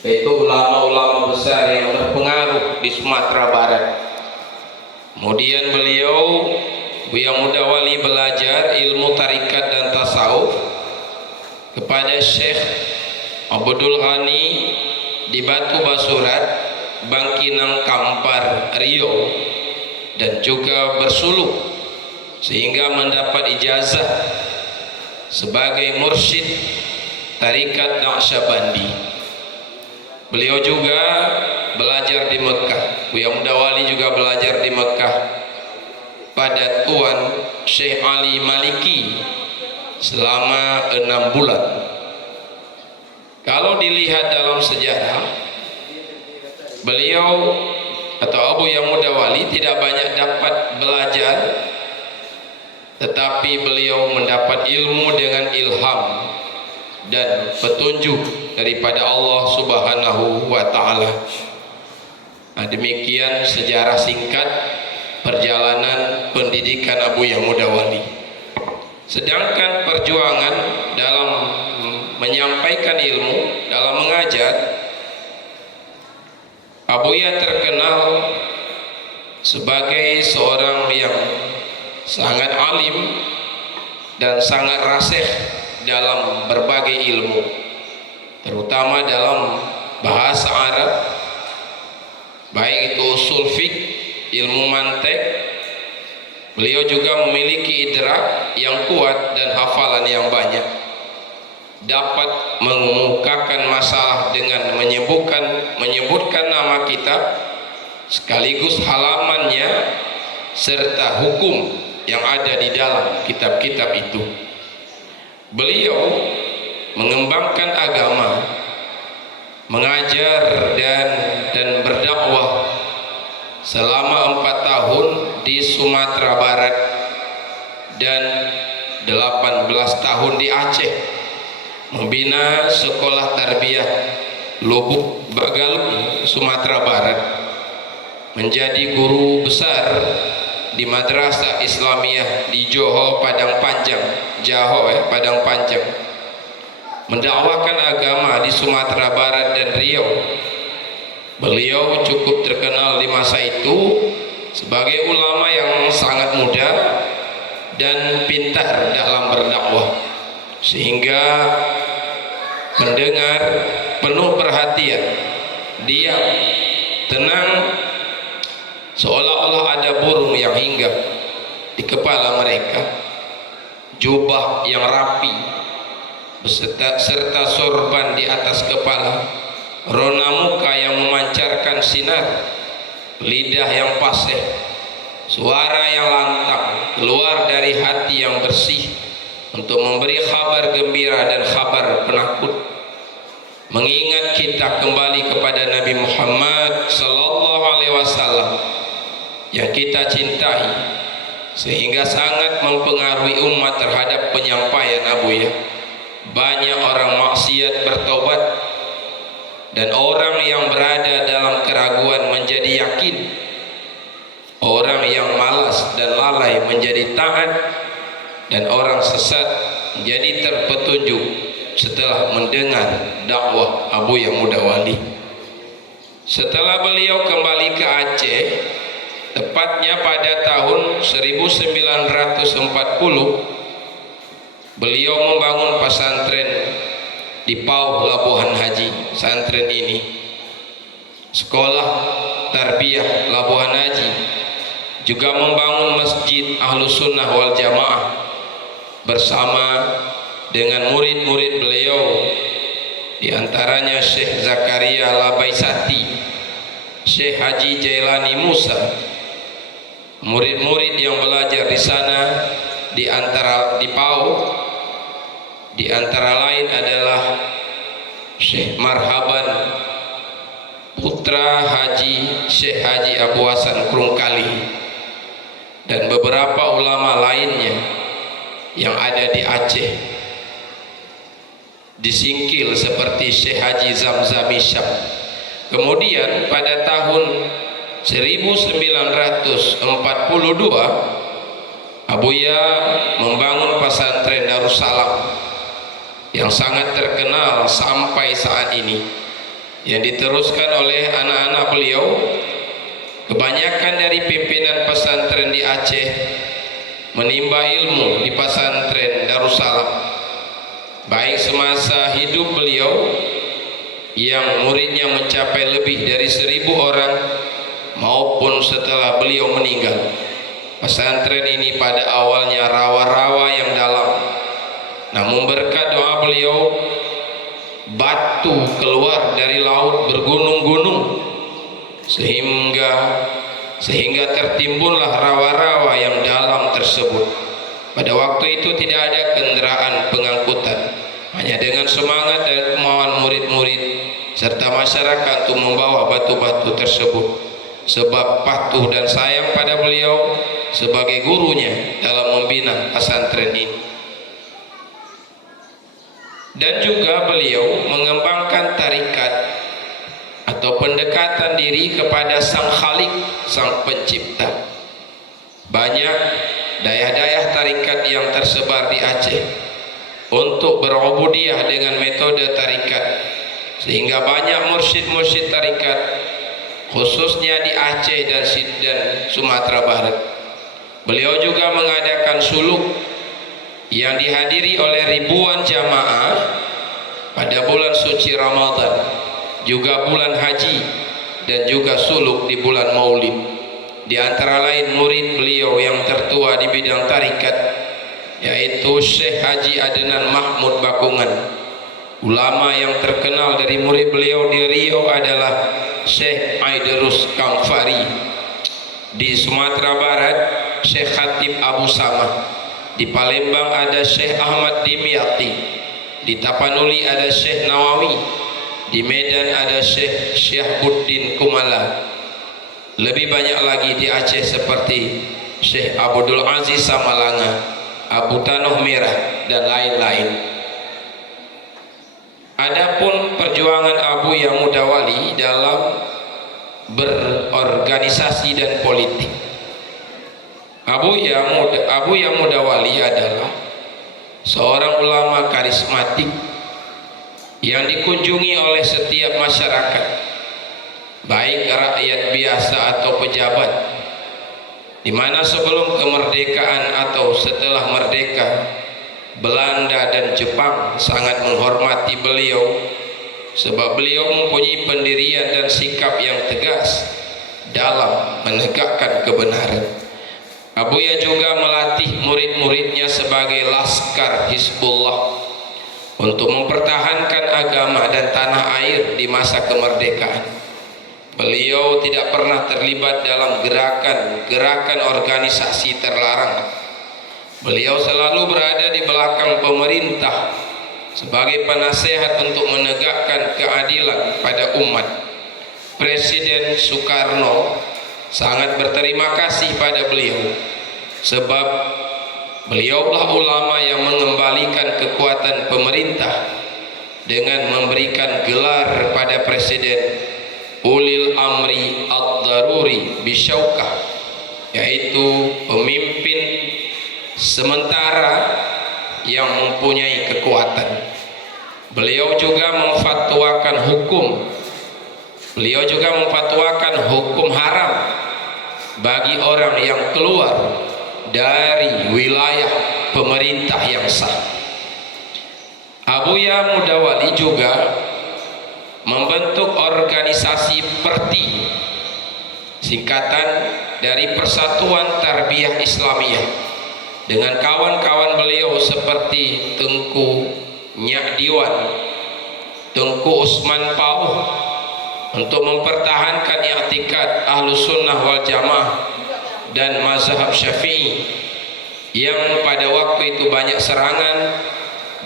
yaitu ulama-ulama besar yang berpengaruh di Sumatera Barat. Kemudian beliau Buya Mudawali belajar ilmu tarikat dan tasawuf kepada Syekh Abdul Ghani di Batu Basurat, Bangkinang Kampar, Riau, dan juga bersuluk sehingga mendapat ijazah sebagai mursyid tarikat Naqsyabandi. Beliau juga belajar di Mekah. Buya Mudawali juga belajar di Mekah pada Tuan Syekh Ali Maliki selama 6 bulan. Kalau dilihat dalam sejarah, beliau atau Abu Yang Mudawali tidak banyak dapat belajar, tetapi beliau mendapat ilmu dengan ilham dan petunjuk daripada Allah Subhanahu wa Ta'ala. Nah, demikian sejarah singkat perjalanan pendidikan Abu Yang Mudawali. Sedangkan perjuangan dalam menyampaikan ilmu, dalam mengajar, Abuya terkenal sebagai seorang yang sangat alim dan sangat rasih dalam berbagai ilmu, terutama dalam bahasa Arab, baik itu usul fiqh, ilmu mantik. Beliau juga memiliki idrak yang kuat dan hafalan yang banyak, dapat mengemukakan masalah dengan menyebutkan nama kitab sekaligus halamannya serta hukum yang ada di dalam kitab-kitab itu. Beliau mengembangkan agama, mengajar dan berdakwah selama 4 tahun di Sumatera Barat dan 18 tahun di Aceh, membina sekolah tarbiyah Lubuk Bagalung, Sumatera Barat, menjadi guru besar di Madrasah Islamiyah di Johor Padang Panjang, Padang Panjang, mendakwakan agama di Sumatera Barat dan Riau. Beliau cukup terkenal di masa itu sebagai ulama yang sangat muda dan pintar dalam berdakwah, sehingga mendengar penuh perhatian, diam, tenang, seolah-olah ada burung yang hinggap di kepala mereka. Jubah yang rapi serta sorban di atas kepala, rona muka yang memancarkan sinar, lidah yang fasih, suara yang lantang keluar dari hati yang bersih untuk memberi kabar gembira dan kabar penakut, mengingat kita kembali kepada Nabi Muhammad sallallahu alaihi wasallam yang kita cintai, sehingga sangat mempengaruhi umat terhadap penyampaian Abuya. Banyak orang maksiat bertobat dan orang yang berada dalam keraguan menjadi yakin, orang yang malas dan lalai menjadi taat, dan orang sesat menjadi terpetunjuk setelah mendengar dakwah Abu Yang Mudawali. Setelah beliau kembali ke Aceh, tepatnya pada tahun 1940, beliau membangun pesantren di Pauh Labuhan Haji. Pesantren ini, sekolah tarbiyah Labuhan Haji, juga membangun masjid Ahlus Sunnah wal Jamaah bersama dengan murid-murid beliau, di antaranya Syekh Zakaria Labaisati, Syekh Haji Jailani Musa. Murid-murid yang belajar di sana di Pauh, di antara lain adalah Syekh Marhaban, putra Syekh Haji Abu Hasan Krungkali, dan beberapa ulama lainnya yang ada di Aceh, di Singkil, seperti Syekh Haji Zamzami Syam. Kemudian pada tahun 1942, Abuya membangun pesantren Darussalam yang sangat terkenal sampai saat ini. yang diteruskan oleh anak-anak beliau. Kebanyakan dari pimpinan pesantren di Aceh menimba ilmu di pesantren Darussalam, baik semasa hidup beliau yang muridnya mencapai lebih dari 1.000 orang maupun setelah beliau meninggal. Pesantren ini pada awalnya rawa-rawa yang dalam, namun berkat doa beliau batu keluar dari laut bergunung-gunung sehingga tertimbunlah rawa-rawa yang dalam tersebut. Pada waktu itu tidak ada kendaraan pengangkutan, hanya dengan semangat dan kemauan murid-murid serta masyarakat untuk membawa batu-batu tersebut. Sebab patuh dan sayang pada beliau sebagai gurunya dalam membina pesantren ini. Dan juga beliau mengembangkan tarikat atau pendekatan diri kepada Sang Khalik, Sang Pencipta. Banyak dayah-dayah tarikat yang tersebar di Aceh untuk berubudiyah dengan metode tarikat, sehingga banyak mursyid-mursyid tarikat khususnya di Aceh dan Sumatera Barat. Beliau juga mengadakan suluk yang dihadiri oleh ribuan jamaah pada bulan suci Ramadan, juga bulan haji, dan juga suluk di bulan Maulid. Di antara lain murid beliau yang tertua di bidang tarikat, yaitu Syekh Haji Adnan Mahmud Bakungan. Ulama yang terkenal dari murid beliau di Riau adalah Syekh Aidrus Kamfari. Di Sumatera Barat Syekh Khatib Abu Samah. Di Palembang ada Syekh Ahmad Dimyati. Di Tapanuli ada Syekh Nawawi. Di Medan ada Syekh Syahbuddin Kumala. Lebih banyak lagi di Aceh seperti Syekh Abdul Aziz Samalanga, Abu Tanoh Merah, dan lain-lain. Adapun perjuangan Abu Ya Mudawali dalam berorganisasi dan politik. Abu Ya Mudawali adalah seorang ulama karismatik yang dikunjungi oleh setiap masyarakat, baik rakyat biasa atau pejabat, di mana sebelum kemerdekaan atau setelah merdeka, Belanda dan Jepang sangat menghormati beliau sebab beliau mempunyai pendirian dan sikap yang tegas dalam menegakkan kebenaran. Abu Ya juga melatih murid-muridnya sebagai laskar Hizbullah untuk mempertahankan agama dan tanah air di masa kemerdekaan. Beliau tidak pernah terlibat dalam gerakan organisasi terlarang. Beliau selalu berada di belakang pemerintah sebagai penasehat untuk menegakkan keadilan pada umat. Presiden Soekarno sangat berterima kasih pada beliau sebab beliaulah ulama yang mengembalikan kekuatan pemerintah dengan memberikan gelar pada Presiden Ulil Amri Ad-Daruri Bisyaukah, yaitu pemimpin sementara yang mempunyai kekuatan. Beliau juga memfatwakan hukum haram bagi orang yang keluar dari wilayah pemerintah yang sah. Abu Ya Mudawali juga membentuk organisasi PERTI, singkatan dari Persatuan Tarbiyah Islamiyah, dengan kawan-kawan beliau seperti Tengku Nyak Diwan, Tengku Usman Pauh, untuk mempertahankan i'tikad Ahlus Sunnah wal Jamaah dan mazhab Syafi'i yang pada waktu itu banyak serangan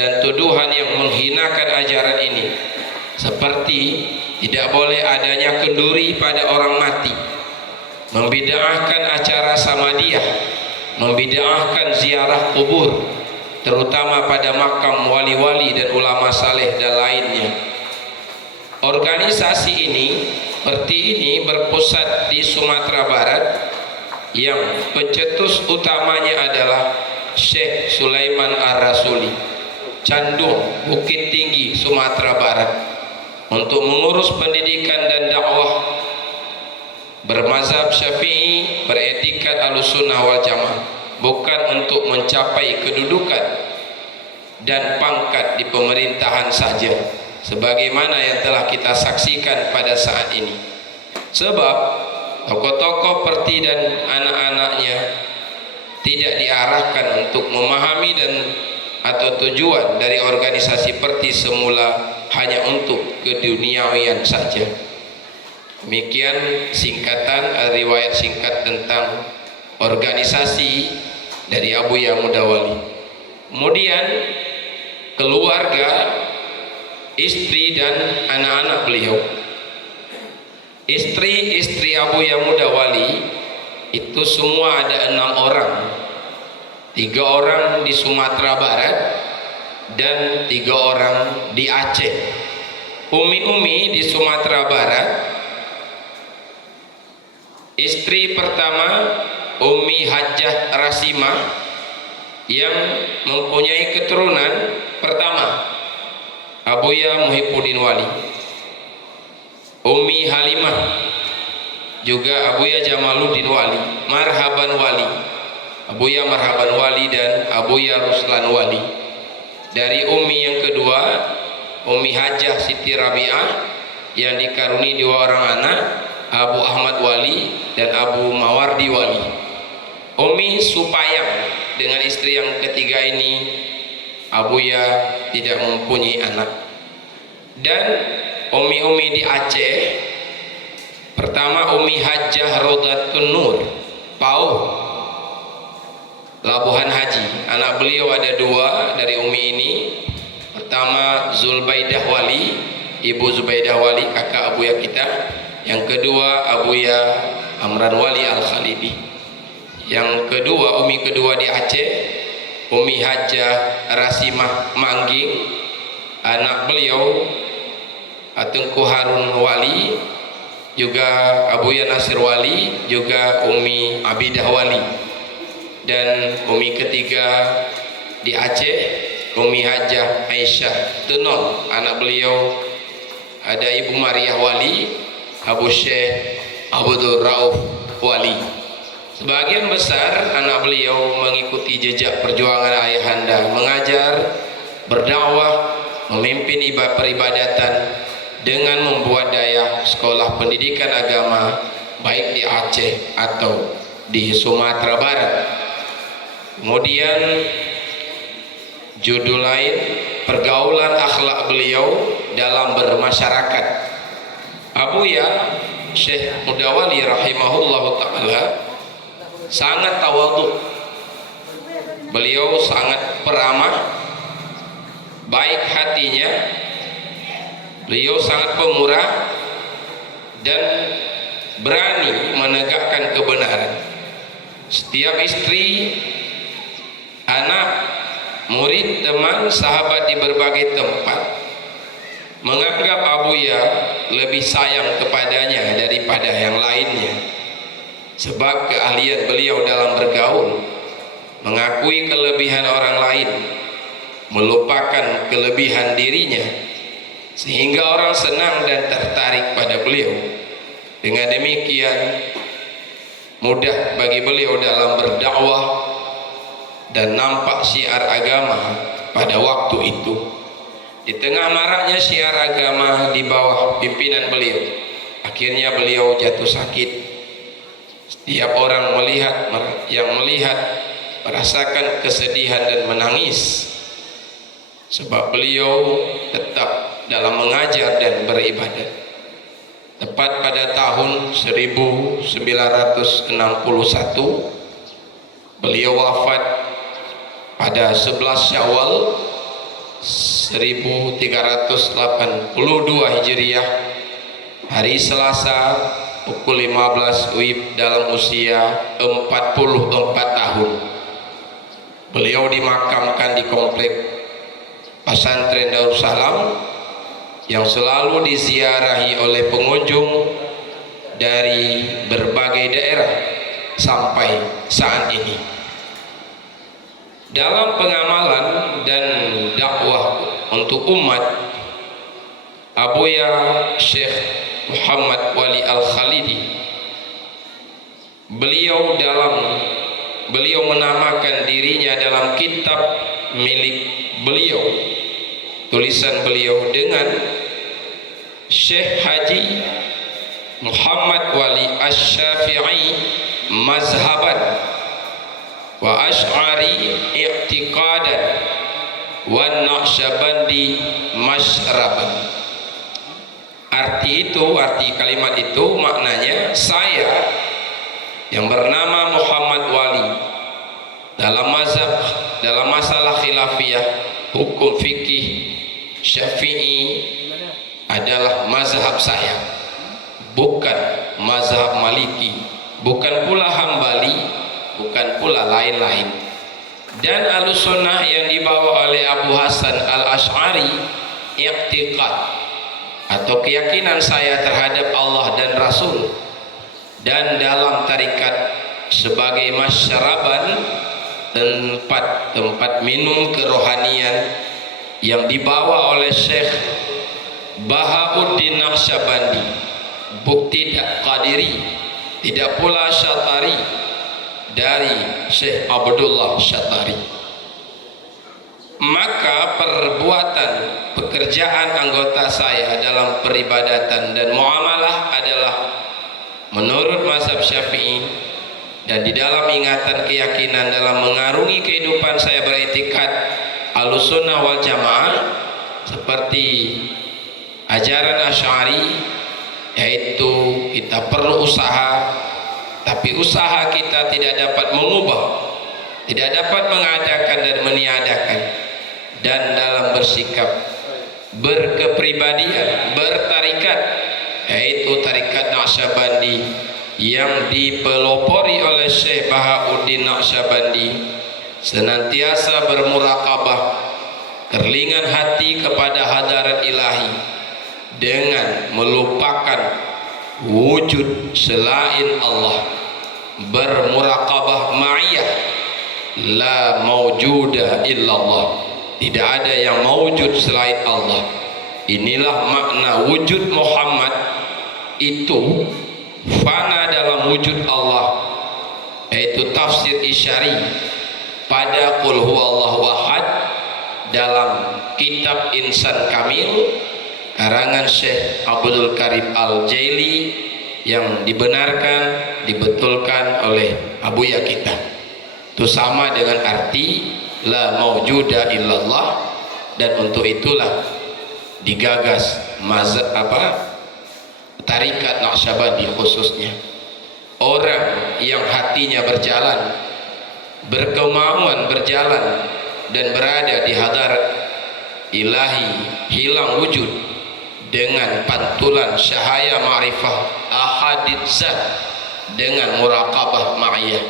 dan tuduhan yang menghinakan ajaran ini, seperti tidak boleh adanya kenduri pada orang mati, membid'ahkan acara samadiyah, membid'ahkan ziarah kubur, terutama pada makam wali-wali dan ulama saleh dan lainnya. Organisasi ini, PERTI ini berpusat di Sumatera Barat, yang pencetus utamanya adalah Syekh Sulaiman Ar-Rasuli, Candung, Bukit Tinggi, Sumatera Barat. untuk mengurus pendidikan dan dakwah bermazhab Syafi'i, beretikat Ahlussunnah wal Jamaah, bukan untuk mencapai kedudukan dan pangkat di pemerintahan saja sebagaimana yang telah kita saksikan pada saat ini. Sebab tokoh-tokoh Perti dan anak-anaknya tidak diarahkan untuk memahami dan atau tujuan dari organisasi Perti semula hanya untuk keduniawian saja. Demikian singkatan riwayat singkat tentang organisasi dari Abuya Mudawali. Kemudian keluarga, istri dan anak-anak beliau. Istri-istri Abuya Mudawali itu semua ada 6 orang. 3 orang di Sumatera Barat dan 3 orang di Aceh. Umi-umi di Sumatera Barat. Istri pertama Umi Hajjah Rasimah yang mempunyai keturunan pertama Abuya Muhyiddin Wali. Umi Halimah juga Abuya Jamaluddin Wali, Marhaban Wali, Abuya Marhaban Wali dan Abuya Ruslan Wali. Dari Umi yang kedua Umi Hajjah Siti Rabi'ah yang dikaruni 2 orang anak, Abu Ahmad Wali dan Abu Mawardi Wali. Umi Supayang dengan istri yang ketiga ini Abuya tidak mempunyai anak. Dan umi-umi di Aceh, pertama Umi Hajjah Rodatun Nur Pau Labuhan Haji. Anak beliau ada 2 dari umi ini. Pertama Zulbaidah Wali, Ibu Zubaidah Wali, kakak Abuya kita. Yang kedua Abuya Amran Wali Al-Khalidi. Yang kedua, umi kedua di Aceh, Umi Hajjah Rasimah Mangging. Anak beliau Tengku Harun Wali, juga Abuya Nasir Wali, juga Umi Abidah Wali. Dan umi ketiga di Aceh, Umi Hajjah Aisyah Tenon. Anak beliau ada Ibu Mariah Wali, Abu Syekh Abdul Rauf Wali. Sebagian besar anak beliau mengikuti jejak perjuangan ayahanda, mengajar, berdakwah, memimpin peribadatan dengan membuat daya sekolah pendidikan agama baik di Aceh atau di Sumatera Barat. Kemudian judul lain, pergaulan akhlak beliau dalam bermasyarakat. Abuya Syekh Mudawali rahimahullah ta'ala sangat tawadhu. Beliau sangat peramah, baik hatinya. Beliau sangat pemurah dan berani menegakkan kebenaran. Setiap istri, anak, murid, teman, sahabat di berbagai tempat menganggap Abuya lebih sayang kepadanya daripada yang lainnya, sebab keahlian beliau dalam bergaul, mengakui kelebihan orang lain, melupakan kelebihan dirinya, sehingga orang senang dan tertarik pada beliau. Dengan demikian mudah bagi beliau dalam berdakwah dan nampak syiar agama pada waktu itu. Di tengah maraknya syiar agama di bawah pimpinan beliau, akhirnya beliau jatuh sakit. Setiap orang yang melihat merasakan kesedihan dan menangis, sebab beliau tetap dalam mengajar dan beribadah. Tepat pada tahun 1961 beliau wafat pada 11 Syawal 1382 Hijriah, hari Selasa, pukul 15 WIB, dalam usia 44 tahun. Beliau dimakamkan di komplek Pesantren Darussalam yang selalu diziarahi oleh pengunjung dari berbagai daerah sampai saat ini. Dalam pengamalan dan dakwah untuk umat, Abuya Syekh Muhammad Wali Al-Khalidi, beliau menamakan dirinya dalam kitab milik beliau, tulisan beliau, dengan Syekh Haji Muhammad Wali Asy-Syafi'i mazhaban wa Asy'ari i'tiqadan wa Naqsyabandi masyraban. Arti kalimat itu maknanya, saya yang bernama Muhammad Wali dalam masalah khilafiyah, hukum fikih Syafi'i adalah mazhab saya, bukan mazhab Maliki, bukan pula Hambali, bukan pula lain-lain. Dan Ahlussunnah yang dibawa oleh Abu Hasan Al-Asy'ari, i'tiqad atau keyakinan saya terhadap Allah dan Rasul, dan dalam tarikat sebagai masyaraban, tempat minum kerohanian yang dibawa oleh Syekh Bahauddin Naqsyabandi, tidak Qadiri, tidak pula Syatari, dari Syekh Abdullah Syatari. Maka pekerjaan anggota saya dalam peribadatan dan muamalah adalah menurut mazhab Syafi'i, dan di dalam ingatan keyakinan dalam mengarungi kehidupan saya beriktikad Ahlussunnah wal Jamaah seperti ajaran Asy'ari, yaitu kita perlu usaha, tapi usaha kita tidak dapat mengubah, tidak dapat mengadakan dan meniadakan. Dan dalam bersikap berkepribadian, bertarikat, yaitu tarikat Naqsyabandi yang dipelopori oleh Syekh Bahauddin Naqsyabandi, senantiasa bermuraqabah, kerlingan hati kepada hadarat ilahi dengan melupakan wujud selain Allah, bermuraqabah ma'iyah, la mawjuda illallah, tidak ada yang mawjud selain Allah. Inilah makna wujud Muhammad, itu fana dalam wujud Allah, yaitu tafsir isyari pada qul huwallahu ahad dalam kitab Insan Kamil karangan Syekh Abdul Karim Al-Jaili, yang dibenarkan, dibetulkan oleh abuya kita. Itu sama dengan arti la mawjuda illallah, dan untuk itulah digagas tarikat Naqsyabandi khususnya. Orang yang hatinya berjalan, berkemauan berjalan dan berada di hadarat ilahi, hilang wujud dengan pantulan syahaya ma'rifah ahadid zat dengan muraqabah ma'iyah.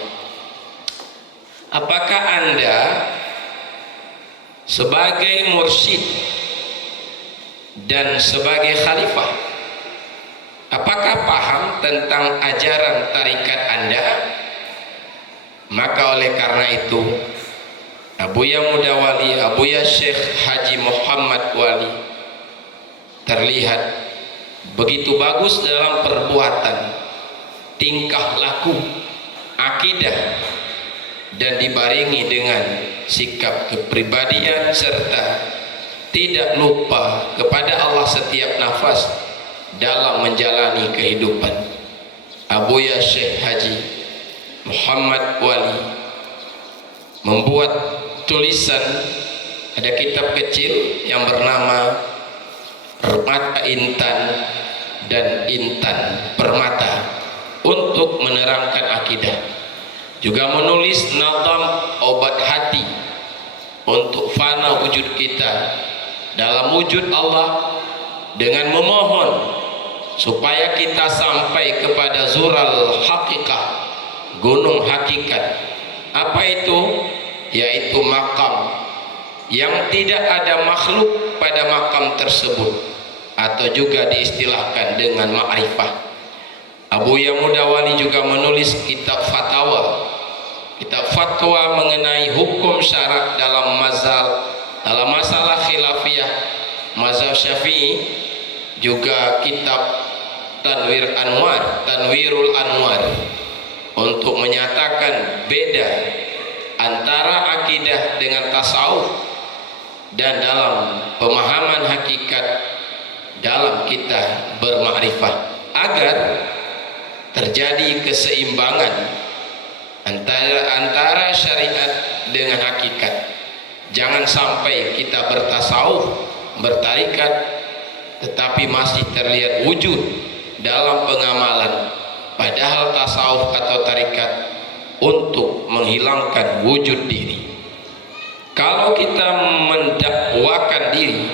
Apakah Anda sebagai mursyid dan sebagai khalifah, apakah paham tentang ajaran tarikat Anda? Maka oleh karena itu, Abuya Muda Wali, Abuya Syekh Haji Muhammad Wali terlihat begitu bagus dalam perbuatan, tingkah laku, akidah, dan dibarengi dengan sikap kepribadian serta tidak lupa kepada Allah setiap nafas dalam menjalani kehidupan. Abuya Syekh Haji Muhammad Wali membuat tulisan, ada kitab kecil yang bernama Permata Intan dan Intan Permata untuk menerangkan akidah. Juga menulis nazam obat hati untuk fana wujud kita dalam wujud Allah, dengan memohon supaya kita sampai kepada zural hakikah, gunung hakikat. Apa itu? Yaitu makam yang tidak ada makhluk pada makam tersebut, atau juga diistilahkan dengan ma'rifah. Abuya Muda Wali juga menulis kitab fatwa mengenai hukum syarak dalam masalah khilafiyah mazhab Syafi'i, juga kitab Tanwirul Anwar untuk menyatakan beda antara akidah dengan tasawuf dan dalam pemahaman hakikat dalam kita bermakrifat, agar terjadi keseimbangan antara syariat dengan hakikat. Jangan sampai kita bertasawuf, bertarikat, tetapi masih terlihat wujud dalam pengamalan, padahal tasawuf atau tarikat untuk menghilangkan wujud diri. Kalau kita mendakwakan diri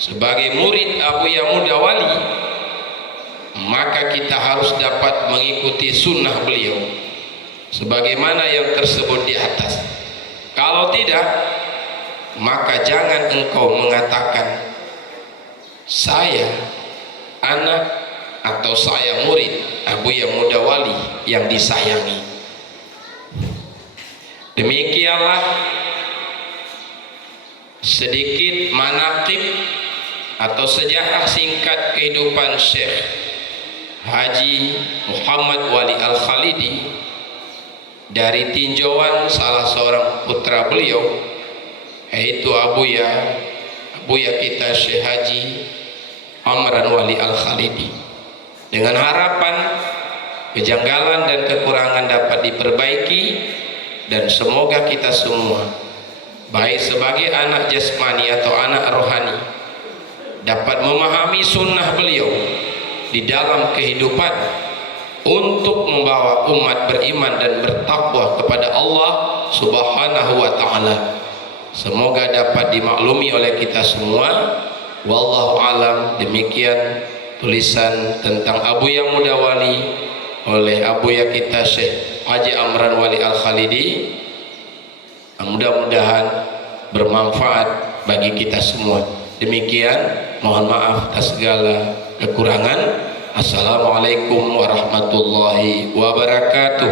sebagai murid Abuya Mudawali, maka kita harus dapat mengikuti sunnah beliau sebagaimana yang tersebut di atas. Kalau tidak, maka jangan engkau mengatakan saya anak atau saya murid Abuya Mudawali yang disayangi. Demikianlah sedikit manaqib atau sejarah singkat kehidupan Syekh Haji Muhammad Wali Al-Khalidi dari tinjauan salah seorang putra beliau, yaitu Abuya kita Syekh Haji Amran Wali Al-Khalidi, dengan harapan kejanggalan dan kekurangan dapat diperbaiki, dan semoga kita semua, baik sebagai anak jasmani atau anak rohani, dapat memahami sunnah beliau di dalam kehidupan untuk membawa umat beriman dan bertakwa kepada Allah Subhanahu wa ta'ala. Semoga dapat dimaklumi oleh kita semua. Wallahu alam. Demikian tulisan tentang Abuya Mudawali oleh Abuya kita Syekh Haji Amran Wali Al-Khalidi. Mudah-mudahan bermanfaat bagi kita semua. Demikian, mohon maaf atas segala kekurangan. Assalamualaikum warahmatullahi wabarakatuh.